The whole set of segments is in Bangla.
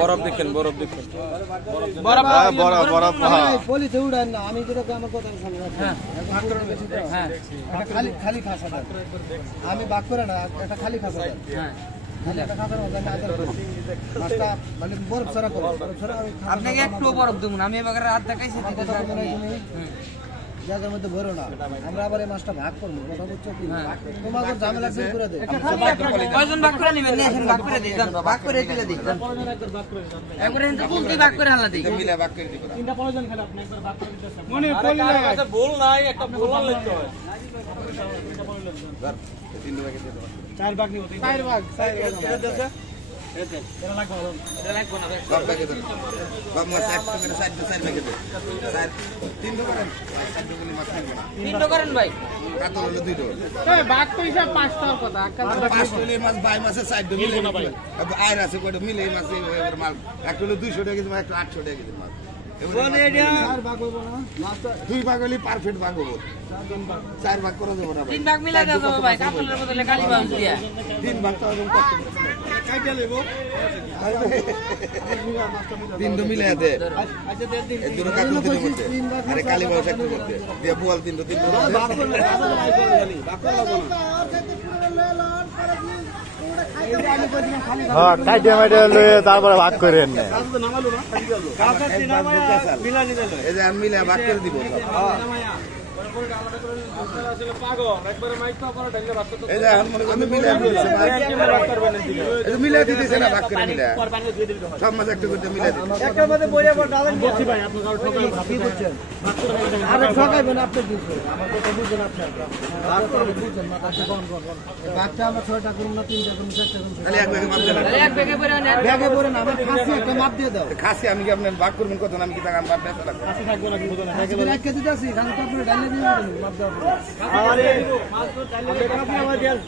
বরফ দেখেন বরফ দেখেন পলিতে উড়ান না আমি যেটা আমার কথা খালি খালি খাসা আমি বাক করে না একটা খালি খাসা আপনাকে একটু বরফ দেবো আমি এবার রাত দেখাইছি জায়গার মধ্যে ভরো না আমরা আবার এই মাছটা ভাগ করবো কথা বলছো কি তোমাকে ঝামেলা শুরু করে দেয় কয়জন ভাগ করে নেবেন নিয়েছেন ভাগ করে দিই ভাগ করে দিলে দিই একবারে কিন্তু তুলতে ভাগ করে হালা দিই মিলে ভাগ করে দিই তিনটা পয়জন খেলা আপনি একবার ভাগ করে দিতেছেন মনে পড়লে আছে ভুল নাই একটা ভুল লাগতে হয় তিন ভাগে দিয়ে দাও চার ভাগ নিব চার ভাগ এটা দেছে এটা লাগবে এটা লাগবে না সব ভাগে দেন বাপ মাছ একটা করে সাইড দে সাইড ভাগে দে স্যার তিন তো করেন সাইড দে বলি মাছ লাগবে না তিন তো করেন ভাই কত হলো দুই তো এই ভাগ তো হিসাব 5 টাকার কথা আকাল 5 টলে মাছ ভাই মাছের সাইড দে মিলে না ভাই আইর আছে কয়টা মিলে মাছ এবার মাল এক টলে 200 টাকা দিই একটা 800 টাকা দিই মাছ বলে এটা চার ভাগ হবো না লাস্ট দুই ভাগ হলি পারফেক্ট ভাগ হবো চার ভাগ করে দেব না তিন ভাগ মিলা দাও ভাই কাতলের বদলে কালি বাউল দিয়া তিন ভাগ তো একদম কত কাইটা লেবো তিন তো মিলে দে আচ্ছা দে দিন এই দুটো কাতল দিতে বলতে আরে কালি বাউল একটা করতে দিয়া বুয়াল তিন তো ভাগ করলে ভাগ করে লাগবো না হ্যাঁ কাইটে মাইটে লয়ে তারপরে ভাগ করেন না এই যে আমি মিলে ভাগ করে দিব এই যে এখন মনে করেন মিলে দিতেছে না ভাগ করে মিলে সব মাছ একটু করতে মিলে দিতে একটা মধ্যে বইয়া পড় ডালেন বলছি ভাই আপনি কারো ঠকাই কি করছেন আরে ঠকাইবেন আপনি দিছেন আমার কথা বুঝেন আপনি আর করে বুঝেন না তাকে কোন বাচ্চা আমরা 6টা করুন না 3টা করুন 4টা করুন খালি এক ব্যাগে মাপ দেন এক ব্যাগে পরে না ব্যাগে পরে না আমার খাসি একটা মাপ দিয়ে দাও খাসি আমি কি আপনার ভাগ করবেন কত আমি কি টাকা মাপ বেচা লাগবে খাসি থাকবে না কি বুঝো না খাসি এক কেজি দিছি খাসি তো আপনি ডালে দিয়ে মাপ দাও আরে মাছ তো ডালে আপনি আমার দেন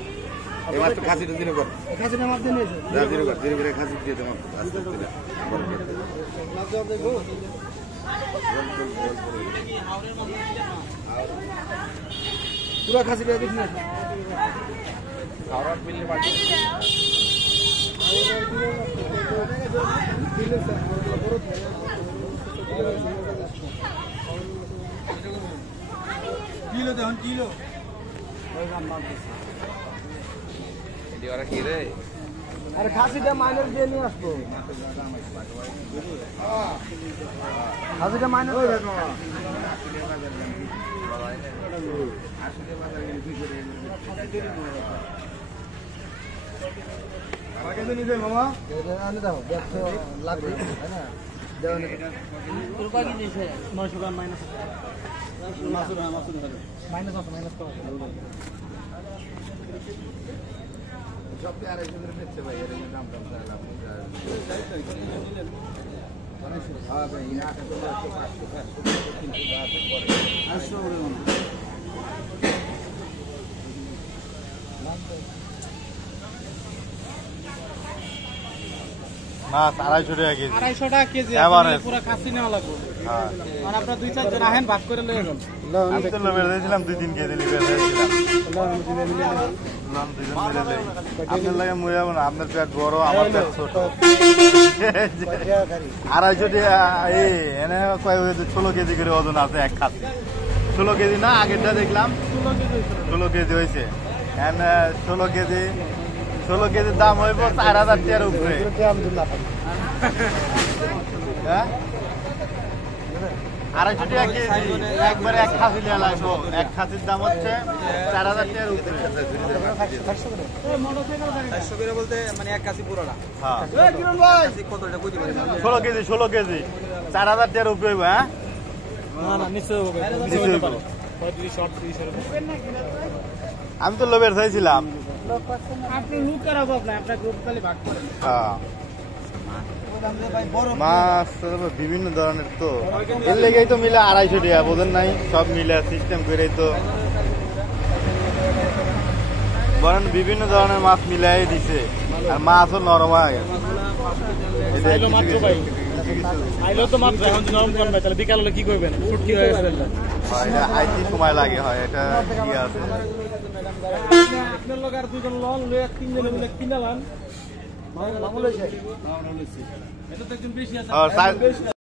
এই মাছ তো খাসি তো দিন কর খাসিটা মাপ দিয়ে নিয়েছে দাও দিন কর দিন করে খাসি দিয়ে দাও আস্তে আস্তে মাপ দাও দেখো পুরো খাসি দিয়ে দিন না খাওয়ার বিলে বাকি কিলো দেখুন কিলো এটি ওরা কি রে আরে খাসিটা মাইনাস দিয়ে নিয়ে আসবো খাসিটা মাইনাস মামা আনে দাও দেখো লাগবে তাই না দেওয়া তোর কত দিছে 900 গ্রাম মাইনাস মাইনাস তো সব पे आ रहे हैं बेचते भाई ये नाम कम सा है हां भाई यहां पे तो 500 টাকা কেজি 250 টাকা কেজি পুরো খাসি নেওয়া লাগবে হ্যাঁ আর আপনারা 2-4 জন আহেন ভাগ করে লয়ে যান আমি তো লবের দিয়েছিলাম 2-3 কেজি লিবে দিয়েছিলাম আপনার লাগে মুই যাবো না আপনার পেট বড় আমার পেট ছোট 250 টাকা এই এনে কয় 16 কেজি করে ওজন আছে এক খাসি 16 কেজি না আগেরটা দেখলাম 16 কেজি হয়েছে 16 কেজির দাম হইব 4000 টাকার উপরে হ্যাঁ 250 টাকা কেজি একবারে এক খাসি নিয়ে লাগবো এক খাসির দাম হচ্ছে 4000 টাকার উপরে 400 করে বলতে মানে এক খাসি পুরোটা হ্যাঁ এই কিরণ ভাই কতটা কইতে পারি 16 কেজি 4000 টাকার উপরে হইব হ্যাঁ না না নিশ্চয় হবে নিশ্চয় হবে 35 শর্ট 30 এর আমি তো লোভের চাইছিলাম আপনি লুক করাবো আপনার গ্রুপ খালি ভাগ করেন হ্যাঁ মাছ বিভিন্ন ধরনের তো এর লেগেই তো মিলে 250 টাকা বোঝেন নাই সব মিলে সিস্টেম করে তো বলেন বিভিন্ন ধরনের মাছ মিলাই দিছে আর মাছও নরম হয়ে গেছে এই যে আইলো মাত্র ভাই কিছু কিছু আইলো তো মাত্র এখন নরম করেন ভাই তাহলে বিকাল হলে কি করবেন শুটকি হয়ে গেছে হয় এটা আইতে সময় লাগে হয় এটা কি আছে আপনার লোক আর দুজন লন লয়ে তিনজনে মিলে কিনালাম মামুল হয়েছে এটা তো একজন বেশি আছে আর